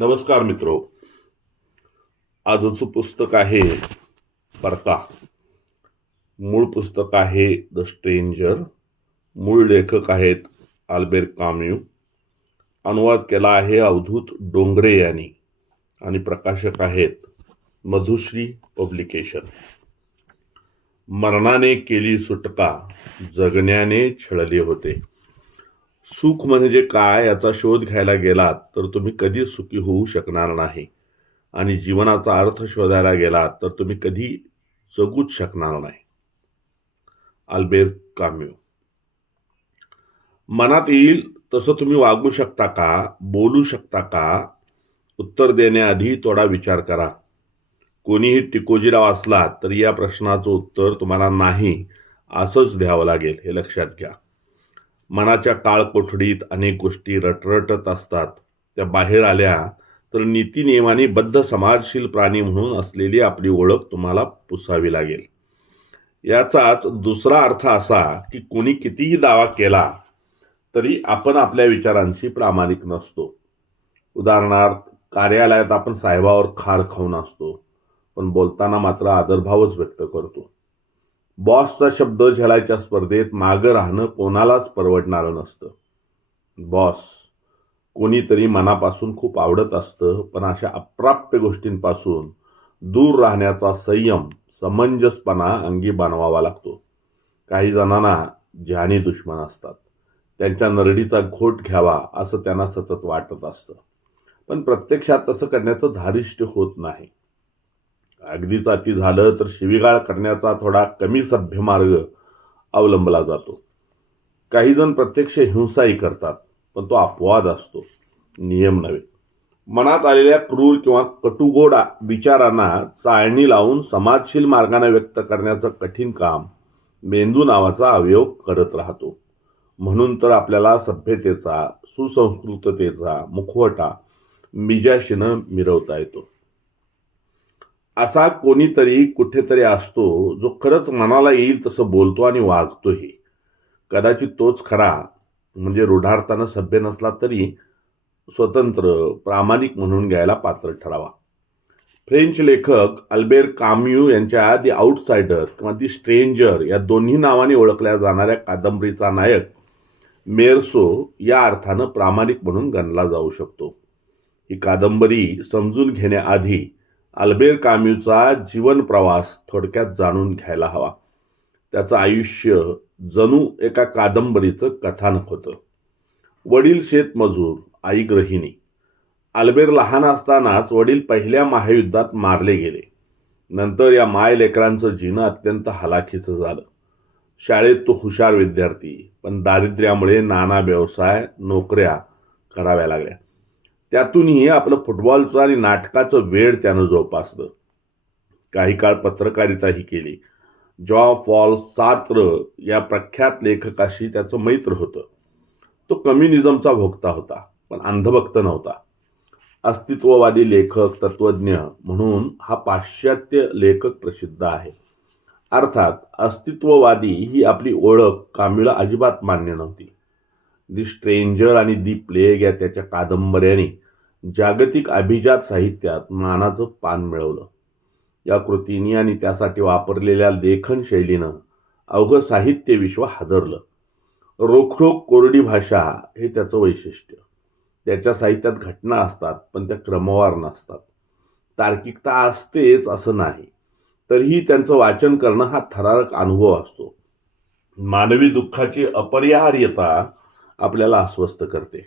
नमस्कार मित्रो. आजचं पुस्तक आहे परता मूळ पुस्तक आहे द स्ट्रेंजर मूळ लेखक आहेत आल्बेर काम्यू. अनुवाद केला आहे अवधूत डोंगरे यांनी आणि प्रकाशक आहेत मधुश्री पब्लिकेशन. मरणाने केली सुटका जगण्याने छळले होते. सुख म्हणजे काय याचा शोध घ्यायला गेलात तर तुम्ही कधीच सुखी होऊ शकणार नाही. आणि जीवनाचा अर्थ शोधायला गेलात तर तुम्ही कधी जगूच शकणार नाही. Albert Camus. मनात येईल तसं तुम्ही वागू शकता का बोलू शकता का? उत्तर देण्याआधी थोडा विचार करा. कोणीही टिकोजीराव असला तर या प्रश्नाचं उत्तर तुम्हाला नाही असंच द्यावं लागेल हे लक्षात घ्या. मनाच्या काळकोठडीत अनेक गोष्टी रटरटत असतात. त्या बाहेर आल्या तर नीतिनियमाने बद्ध समाजशील प्राणी म्हणून असलेली आपली ओळख तुम्हाला पुसावी लागेल. याचाच दुसरा अर्थ असा की कोणी कितीही दावा केला तरी आपण आपल्या विचारांशी प्रामाणिक नसतो. उदाहरणार्थ कार्यालयात आपण साहेबावर खार खाऊन असतो पण बोलताना मात्र आदरभावच व्यक्त करतो. बॉसचा शब्द झेलायच्या स्पर्धेत मागं राहणं कोणालाच परवडणारं नसतं. बॉस कोणीतरी मनापासून खूप आवडत असतं पण अशा अप्राप्य गोष्टींपासून दूर राहण्याचा संयम समंजसपणा अंगी बांधवावा लागतो. काही जणांना ज्ञानी दुश्मन असतात. त्यांच्या नरडीचा घोट घ्यावा असं त्यांना सतत वाटत असतं. पण प्रत्यक्षात तसं करण्याचं धारिष्ट होत नाही. अगदीच अति झालं तर शिवीगाळ करण्याचा थोडा कमी सभ्य मार्ग अवलंबला जातो. काही जण प्रत्यक्ष हिंसाही करतात पण तो अपवाद असतो. नियम नव्हे. मनात आलेल्या क्रूर किंवा कटुगोड विचारांना चाळणी लावून समाजशील मार्गाने व्यक्त करण्याचं कठीण काम मेंदू नावाचा अवयव करत राहतो. म्हणून तर आपल्याला सभ्यतेचा सुसंस्कृततेचा मुखवटा मिजाशीनं मिरवता येतो. असा कोणीतरी कुठेतरी असतो जो खरंच मनाला येईल तसं बोलतो आणि वागतोही. कदाचित तोच खरा म्हणजे रूढार्थानं सभ्य नसला तरी स्वतंत्र प्रामाणिक म्हणून घ्यायला पात्र ठरावा. फ्रेंच लेखक अल्बेर काम्यू यांच्या दी आउटसाइडर किंवा दी स्ट्रेंजर या दोन्ही नावाने ओळखल्या जाणाऱ्या कादंबरीचा नायक मेरसो या अर्थानं प्रामाणिक म्हणून गणला जाऊ शकतो. ही कादंबरी समजून घेण्याआधी अल्बेर काम्यूचा जीवन प्रवास थोडक्यात जाणून घ्यायला हवा. त्याचं आयुष्य जणू एका कादंबरीचं कथानक होतं. वडील शेतमजूर आई गृहिणी. अल्बेर लहान असतानाच वडील पहिल्या महायुद्धात मारले गेले. नंतर या माय लेकरांचं जीणं अत्यंत हलाखीचं झालं. शाळेत तो हुशार विद्यार्थी पण दारिद्र्यामुळे नाना व्यवसाय नोकऱ्या कराव्या लागल्या. त्यातूनही आपलं फुटबॉलचं आणि नाटकाचं वेळ त्यानं जोपासलं. काही काळ पत्रकारिताही केली. जॉ फॉल सात्र या प्रख्यात लेखकाशी त्याचं मैत्र होतं. तो कम्युनिझमचा भोगता होता पण अंधभक्त नव्हता. अस्तित्ववादी लेखक तत्वज्ञ म्हणून हा पाश्चात्य लेखक प्रसिद्ध आहे. अर्थात अस्तित्ववादी ही आपली ओळख कामिळा अजिबात मान्य नव्हती. दी स्ट्रेंजर आणि दी प्लेग या त्याच्या कादंबऱ्याने जागतिक अभिजात साहित्यात मानाचं पान मिळवलं. या कृतींनी आणि त्यासाठी वापरलेल्या लेखन शैलीनं अवघं साहित्य विश्व हादरलं. रोखोक कोरडी भाषा हे त्याचं वैशिष्ट्य. त्याच्या साहित्यात घटना असतात पण त्या क्रमवार नसतात. तार्किकता असतेच असं नाही तरीही त्यांचं वाचन करणं हा थरारक अनुभव असतो. मानवी दुःखाची अपरिहार्यता आपल्याला अस्वस्थ करते.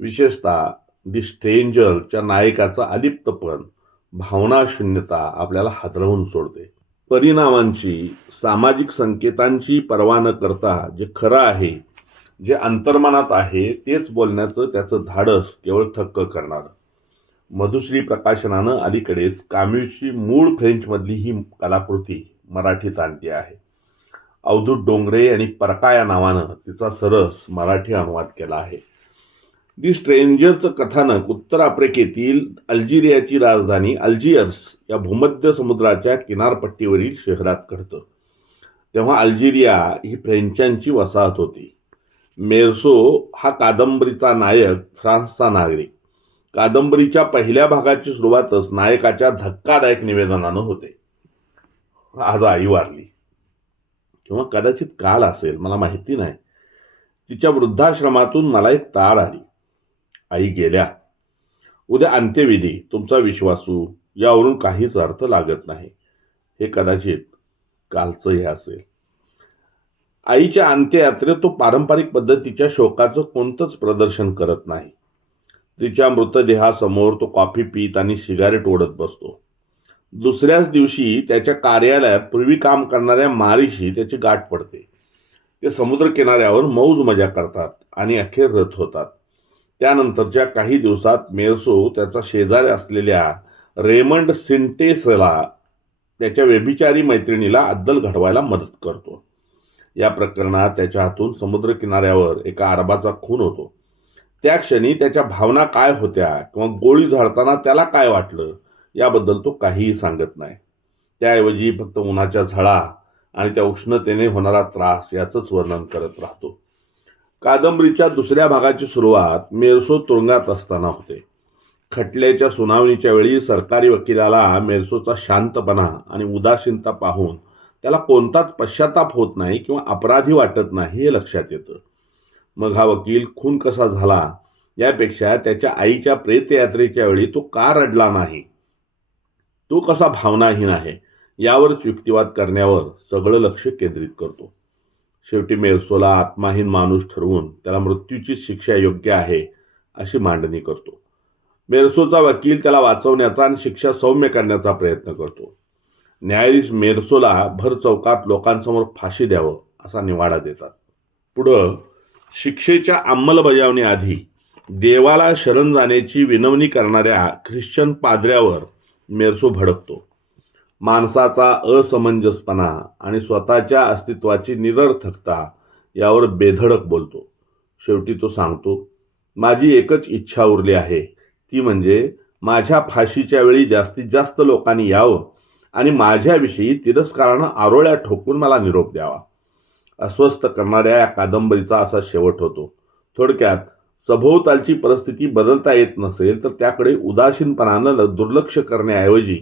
विशेषतः दी स्ट्रेंजरच्या नायकाचा अलिप्तपण भावनाशून्यता आपल्याला हादरवून सोडते. परिणामांची सामाजिक संकेतांची पर्वा न करता जे खरं आहे जे अंतर्मनात आहे तेच बोलण्याचं त्याचं धाडस केवळ थक्क करणार. मधुश्री प्रकाशनानं अलीकडेच काम्यूची मूळ फ्रेंचमधली ही कलाकृती मराठीत आणली आहे. अवधूत डोंगरे यांनी परका या नावानं तिचा सरस मराठी अनुवाद केला आहे. दी स्ट्रेंजरचं कथानक उत्तर आफ्रिकेतील अल्जिरियाची राजधानी अल्जियर्स या भूमध्य समुद्राच्या किनारपट्टीवरील शहरात घडतं. तेव्हा अल्जिरिया ही फ्रेंचांची वसाहत होती. मेर्सो हा कादंबरीचा नायक फ्रान्सचा नागरिक. कादंबरीच्या पहिल्या भागाची सुरुवातच नायकाच्या धक्कादायक निवेदनानं होते. आज आई वारली. किंवा कदाचित काल असेल मला माहिती नाही. तिच्या वृद्धाश्रमातून मला एक तार आली. आई गेल्या. उद्या अंत्यविधी तुमचा विश्वासू यावरून काहीच अर्थ लागत नाही. हे कदाचित कालचं हे असेल. आईच्या अंत्ययात्रेत तो पारंपरिक पद्धतीच्या शोकाचं कोणतंच प्रदर्शन करत नाही. तिच्या मृतदेहासमोर तो कॉफी पीत आणि सिगारेट ओढत बसतो. दुसऱ्याच दिवशी त्याच्या कार्यालयात पूर्वी काम करणाऱ्या मारीशी त्याची गाठ पडते. ते समुद्रकिनाऱ्यावर मौज मजा करतात आणि अखेर रथ होतात. त्यानंतरच्या काही दिवसात मेरसो त्याचा शेजारी असलेल्या रेमंड सिंटेसला त्याच्या व्यभिचारी मैत्रिणीला अद्दल घडवायला मदत करतो. या प्रकरणात त्याच्या हातून समुद्रकिनाऱ्यावर एका अरबाचा खून होतो. त्या क्षणी त्याच्या भावना काय होत्या किंवा गोळी झाडताना त्याला काय वाटलं? याबद्दल तो काहीही सांगत नाही. त्याऐवजी फक्त उन्हाच्या झळा आणि त्या उष्णतेने होणारा त्रास याचंच वर्णन करत राहतो. कादंबरीच्या दुसऱ्या भागाची सुरुवात मेरसो तुरुंगात असताना होते. खटल्याच्या सुनावणीच्या वेळी सरकारी वकिलाला मेरसोचा शांतपणा आणि उदासीनता पाहून त्याला कोणताच पश्चाताप होत नाही किंवा अपराधी वाटत नाही हे लक्षात येतं. मग हा वकील खून कसा झाला यापेक्षा त्याच्या आईच्या प्रेतयात्रेच्या वेळी तो का रडला नाही? तो कसा भावनाहीन आहे यावरच युक्तिवाद करण्यावर सगळं लक्ष केंद्रित करतो. शेवटी मेरसोला आत्माहीन माणूस ठरवून त्याला मृत्यूची शिक्षा योग्य आहे अशी मांडणी करतो. मेरसोचा वकील त्याला वाचवण्याचा आणि शिक्षा सौम्य करण्याचा प्रयत्न करतो. न्यायाधीश मेरसोला भर चौकात लोकांसमोर फाशी द्यावं असा निवाडा देतात. पुढं शिक्षेच्या अंमलबजावणीआधी देवाला शरण जाण्याची विनवणी करणाऱ्या ख्रिश्चन पाद्र्यावर मेरसो भडकतो. माणसाचा असमंजसपणा आणि स्वतःच्या अस्तित्वाची निरर्थकता यावर बेधडक बोलतो. शेवटी तो सांगतो माझी एकच इच्छा उरली आहे. ती म्हणजे माझ्या फाशीच्या वेळी जास्तीत जास्त लोकांनी यावं आणि माझ्याविषयी तिरस्कारानं आरोळ्या ठोकून मला निरोप द्यावा. अस्वस्थ करणाऱ्या या कादंबरीचा असा शेवट होतो. थोडक्यात सभोवतालची परिस्थिती बदलता येत नसेल तर त्याकडे उदासीनपणानं ल- दुर्लक्ष करण्याऐवजी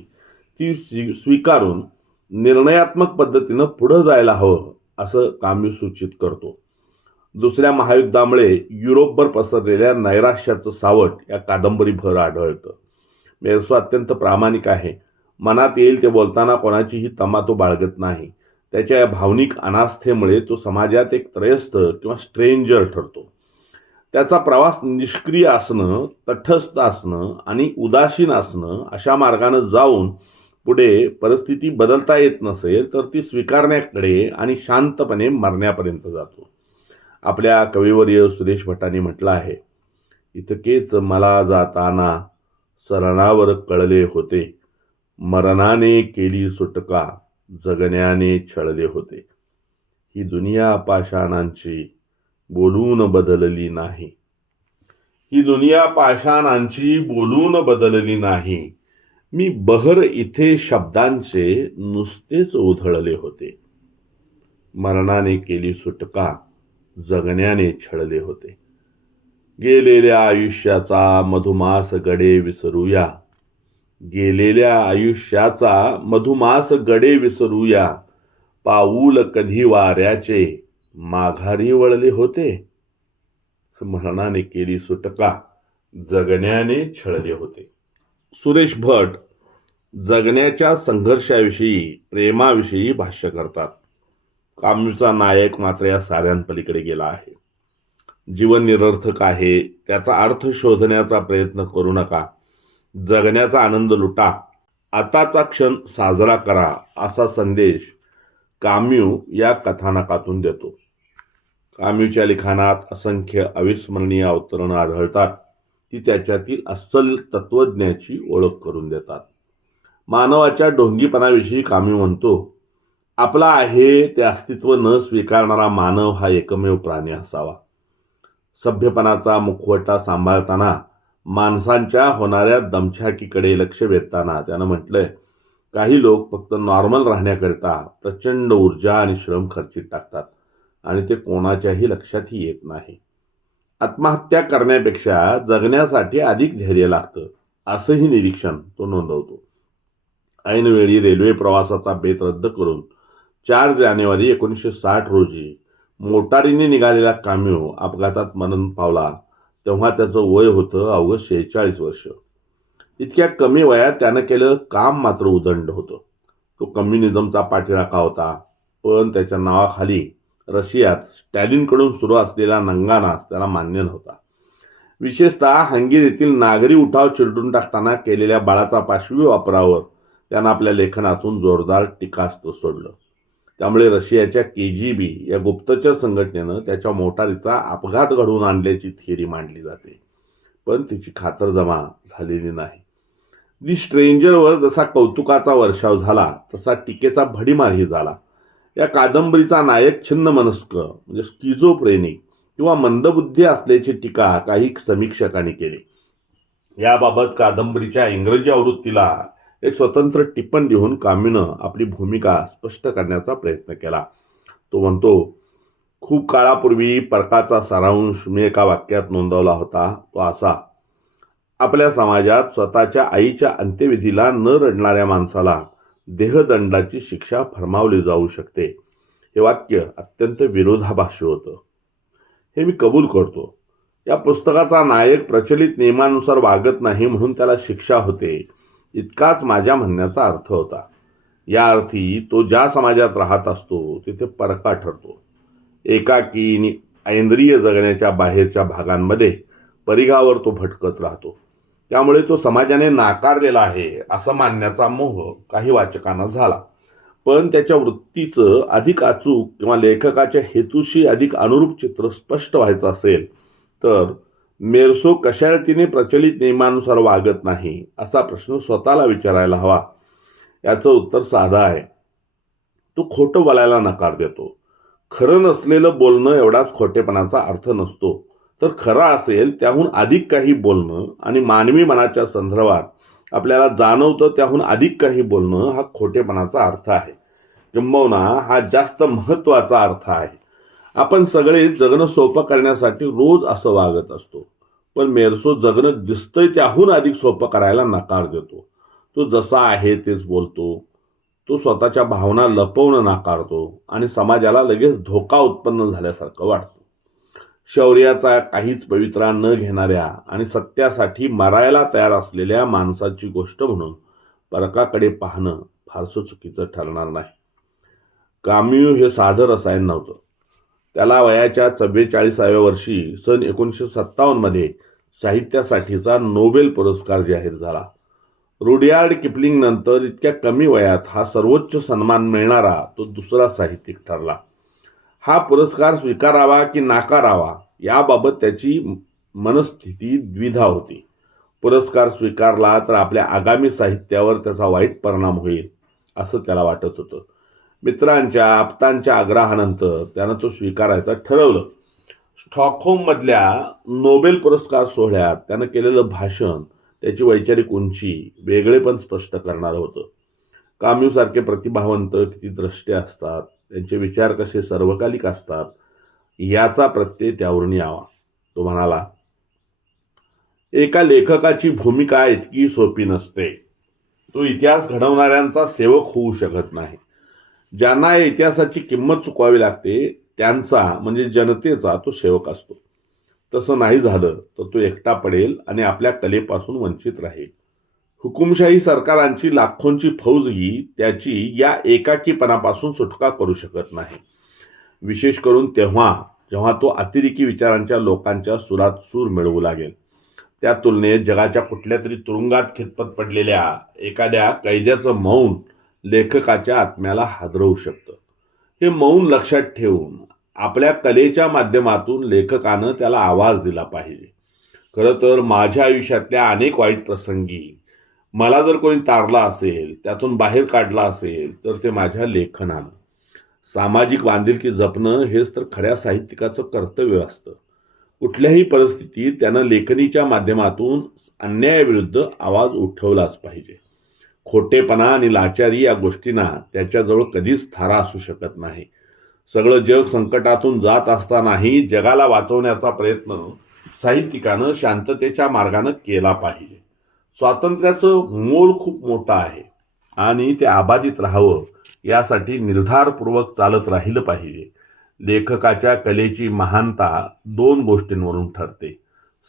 ती स्वी स्वीकारून निर्णयात्मक पद्धतीनं पुढं जायला हवं असं काम्यू सूचित करतो. दुसऱ्या महायुद्धामुळे युरोपभर पसरलेल्या नैराश्याचं सावट या कादंबरीभर आढळतं. मेरसो अत्यंत प्रामाणिक आहे. मनात येईल ते बोलताना कोणाचीही तमा तो बाळगत नाही. त्याच्या या भावनिक अनास्थेमुळे तो समाजात एक त्रयस्थ किंवा स्ट्रेंजर ठरतो. त्याचा प्रवास निष्क्रिय असणं तटस्थ असणं आणि उदासीन असणं अशा मार्गानं जाऊन पुढे परिस्थिती बदलता येत नसेल तर ती स्वीकारण्याकडे आणि शांतपणे मरण्यापर्यंत जातो. आपल्या कविवर्य सुरेश भटांनी म्हटलं आहे इतकेच मला जाताना सरणावर कळले होते. मरणाने केली सुटका जगण्याने छळले होते. ही दुनिया पाषाणांची बोलून बदलली नाही. ही दुनिया पाषाणांची बोलून बदलली नाही. मी बहर इथे शब्दांचे नुसतेच उधळले होते. मरणाने केली सुटका जगण्याने छळले होते. गेलेल्या आयुष्याचा मधुमास गडे विसरूया. गेलेल्या आयुष्याचा मधुमास गडे विसरूया. पाऊल कधी वाऱ्याचे माघारी वळले होते. मरणाने केली सुटका जगण्याने छळले होते. सुरेश भट जगण्याच्या संघर्षाविषयी प्रेमाविषयी भाष्य करतात. काम्यूचा नायक मात्र या साऱ्यांपलीकडे गेला आहे. जीवन निरर्थक आहे त्याचा अर्थ शोधण्याचा प्रयत्न करू नका. जगण्याचा आनंद लुटा आताचा क्षण साजरा करा असा संदेश काम्यू या कथानकातून देतो. काम्यूच्या लिखाणात असंख्य अविस्मरणीय अवतरणं आढळतात. ती त्याच्यातील अस्सल तत्वज्ञाची ओळख करून देतात. मानवाच्या ढोंगीपणाविषयी काम्यू म्हणतो आपला आहे ते अस्तित्व न स्वीकारणारा मानव हा एकमेव प्राणी असावा. सभ्यपणाचा मुखवटा सांभाळताना माणसांच्या होणाऱ्या दमछाकीकडे लक्ष वेधताना त्यानं म्हटलंय काही लोक फक्त नॉर्मल राहण्याकरिता प्रचंड ऊर्जा आणि श्रम खर्चित टाकतात. आणि ते कोणाच्याही लक्षातही येत नाही. आत्महत्या करण्यापेक्षा जगण्यासाठी अधिक धैर्य लागतं असंही निरीक्षण तो नोंदवतो. ऐनवेळी रेल्वे प्रवासाचा बेत रद्द करून चार जानेवारी एकोणीसशे साठ रोजी मोटारीने निघालेला काम्यू अपघातात मरण पावला तेव्हा त्याचं वय होतं अवघं शेहेचाळीस वर्ष. इतक्या कमी वयात त्यानं केलं काम मात्र उदंड होतं. तो कम्युनिझमचा पाठीराखा होता पण त्याच्या नावाखाली रशियात स्टॅलिनकडून सुरू असलेला नंगानाच त्याला मान्य नव्हता. विशेषतः हंगेरीतील नागरी उठाव चिरडून टाकताना केलेल्या बाळाचा पाशवी वापरावर त्यानं आपल्या लेखनातून जोरदार टीकास्त्र सोडलं. त्यामुळे रशियाच्या के जी बी या गुप्तचर संघटनेनं त्याच्या मोटारीचा अपघात घडवून आणल्याची थिअरी मांडली जाते. पण तिची खातरजमा झालेली नाही. दी स्ट्रेंजरवर जसा कौतुकाचा वर्षाव झाला तसा टीकेचा भडीमारही झाला. या कादंबरीचा नायक छिन्न मनस्क म्हणजे स्किझोप्रेनिक किंवा मंदबुद्धी असल्याची टीका काही समीक्षकांनी केली. याबाबत कादंबरीच्या इंग्रजी आवृत्तीला एक स्वतंत्र टिप्पण लिहून कामीनं आपली भूमिका स्पष्ट करण्याचा प्रयत्न केला. तो म्हणतो खूप काळापूर्वी परकाचा सारांश मी एका वाक्यात नोंदवला होता. तो असा आपल्या समाजात स्वतःच्या आईच्या अंत्यविधीला न रडणाऱ्या माणसाला देहदंडाची शिक्षा फरमावली जाऊ शकते. हे वाक्य अत्यंत विरोधाभाष्य होतं. हे मी कबूल करतो. या पुस्तकाचा नायक प्रचलित नियमानुसार वागत नाही म्हणून त्याला शिक्षा होते इतकाच माझ्या म्हणण्याचा अर्थ होता. या अर्थी तो ज्या समाजात राहत असतो तिथे परका ठरतो. एकाकी आणि ऐंद्रिय जगण्याच्या बाहेरच्या भागांमध्ये परिघावर तो भटकत राहतो. त्यामुळे तो समाजाने नाकारलेला आहे असं मानण्याचा मोह काही वाचकांना झाला. पण त्याच्या वृत्तीचं अधिक अचूक किंवा लेखकाच्या हेतूशी अधिक अनुरूप चित्र स्पष्ट व्हायचं असेल तर मेरसो कशाळतीने प्रचलित नियमानुसार वागत नाही असा प्रश्न स्वतःला विचारायला हवा. याचं उत्तर साधं आहे. तो खोटं बोलायला नकार देतो. खरं नसलेलं बोलणं एवढाच खोटेपणाचा अर्थ नसतो. तर खरं असेल त्याहून अधिक काही बोलणं आणि मानवी मनाच्या संदर्भात आपल्याला जाणवतं त्याहून अधिक काही बोलणं हा खोटेपणाचा अर्थ आहे. किंबहुना हा जास्त महत्त्वाचा अर्थ आहे. आपण सगळे जगणं सोपं करण्यासाठी रोज असं वागत असतो. पण मेरसो जगणं दिसतंय त्याहून अधिक सोपं करायला नकार देतो. तो जसा आहे तेच बोलतो. तो स्वतःच्या भावना लपवणं नाकारतो आणि समाजाला लगेच धोका उत्पन्न झाल्यासारखं वाटतं. शौर्याचा काहीच पवित्रा न घेणाऱ्या आणि सत्यासाठी मरायला तयार असलेल्या माणसाची गोष्ट म्हणून परकाकडे पाहणं फारसं चुकीचं ठरणार नाही. काम्यू हे साधं रसायन नव्हतं. त्याला वयाच्या चव्वेचाळीसाव्या वर्षी सन एकोणीसशे सत्तावन्नमध्ये साहित्यासाठीचा नोबेल पुरस्कार जाहीर झाला. रुडियार्ड किपलिंग नंतर इतक्या कमी वयात हा सर्वोच्च सन्मान मिळणारा तो दुसरा साहित्यिक ठरला. हा पुरस्कार स्वीकारावा की नाकारावा याबाबत त्याची मनस्थिती द्विधा होती. पुरस्कार स्वीकारला तर आपल्या आगामी साहित्यावर त्याचा वाईट परिणाम होईल असं त्याला वाटत होतं. मित्रांच्या आप्तांच्या आग्रहानंतर त्यानं तो स्वीकारायचा ठरवलं. स्टॉकहोममधल्या नोबेल पुरस्कार सोहळ्यात त्यानं केलेलं भाषण त्याची वैचारिक उंची वेगळेपण स्पष्ट करणारं होतं. काम्यूसारखे प्रतिभावंत किती द्रष्टे असतात त्यांचे विचार कसे सर्वकालिक असतात याचा प्रत्यय त्यावरून यावा. तो म्हणाला एका लेखकाची भूमिका इतकी सोपी नसते. तो इतिहास घडवणाऱ्यांचा सेवक होऊ शकत नाही. ज्यांना या इतिहासाची किंमत चुकवावी लागते त्यांचा म्हणजे जनतेचा तो सेवक असतो. तसं नाही झालं तर तो एकटा पडेल आणि आपल्या कलेपासून वंचित राहील. हुकुमशाही सरकारांची लाखोंची फौजही त्याची या एकाकीपणापासून सुटका करू शकत नाही. विशेष करून तेव्हा जेव्हा तो अतिरेकी विचारांच्या लोकांच्या सुरात सूर मिळवू लागेल. त्या तुलनेत जगाच्या कुठल्या तरी तुरुंगात खितपत पडलेल्या एखाद्या कैद्याचं मौन लेखकाच्या आत्म्याला हादरवू शकतं. हे मौन लक्षात ठेवून आपल्या कलेच्या माध्यमातून लेखकानं त्याला आवाज दिला पाहिजे. खरं तर माझ्या आयुष्यातल्या अनेक वाईट प्रसंगी मला जर कोणी तारला असेल त्यातून बाहेर काढला असेल तर ते माझ्या लेखनानं. सामाजिक बांधिलकी जपणं हेच तर खऱ्या साहित्यिकाचं कर्तव्य असतं. कुठल्याही परिस्थितीत त्यानं लेखनीच्या माध्यमातून अन्यायाविरुद्ध आवाज उठवलाच पाहिजे. खोटेपणा आणि लाचारी या गोष्टींना त्याच्याजवळ कधीच थारा असू शकत नाही. सगळं जग संकटातून जात असतानाही जगाला वाचवण्याचा प्रयत्न साहित्यिकानं शांततेच्या मार्गानं केला पाहिजे. स्वातंत्र्याचं मोल खूप मोठं आहे. आणि ते अबाधित राहावं यासाठी निर्धारपूर्वक चालत राहिलं पाहिजे. लेखकाच्या कलेची महानता दोन गोष्टींवरून ठरते.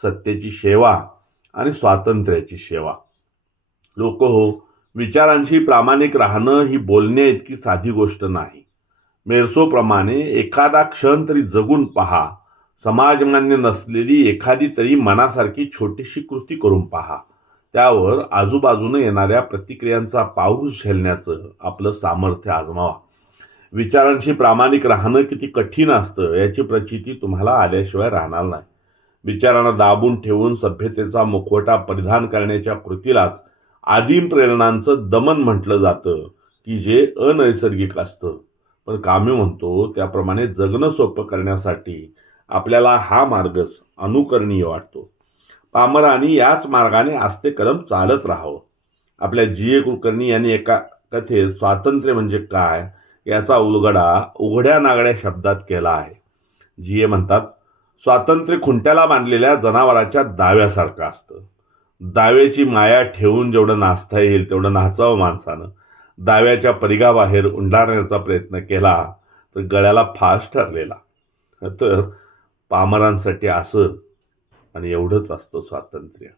सत्तेची सेवा आणि स्वातंत्र्याची सेवा. लोक हो विचारांशी प्रामाणिक राहणं ही बोलण्या इतकी साधी गोष्ट नाही. मेरसोप्रमाणे एखादा क्षण तरी जगून पहा. समाजमान्य नसलेली एखादी तरी मनासारखी छोटीशी कृती करून पहा. त्यावर आजूबाजूनं येणाऱ्या प्रतिक्रियांचा पाऊस झेलण्याचं आपलं सामर्थ्य आजमावा. विचारांशी प्रामाणिक राहणं किती कठीण असतं याची प्रचिती तुम्हाला आल्याशिवाय राहणार नाही. विचारांना दाबून ठेवून सभ्यतेचा मुखवटा परिधान करण्याच्या कृतीलाच आदिम प्रेरणांचं दमन म्हटलं जातं की जे अनैसर्गिक असतं. पण कामी म्हणतो त्याप्रमाणे जगणं सोपं करण्यासाठी आपल्याला हा मार्गच अनुकरणीय वाटतो. पामरांनी याच मार्गाने आस्ते कदम चालत राहावं. आपल्या जी ए कुलकर्णी यांनी एका कथेत स्वातंत्र्य म्हणजे काय याचा उलगडा उघड्या नागड्या शब्दात केला आहे. जी ए म्हणतात स्वातंत्र्य खुंट्याला बांधलेल्या जनावराच्या दाव्यासारखं असतं. दाव्याची माया ठेवून जेवढं नाचता येईल तेवढं नाचावं माणसानं. दाव्याच्या परिघाबाहेर उंडारण्याचा प्रयत्न केला तर गळ्याला फास ठरलेला. तर पामरांसाठी असं आणि एवढंच असतं स्वातंत्र्य.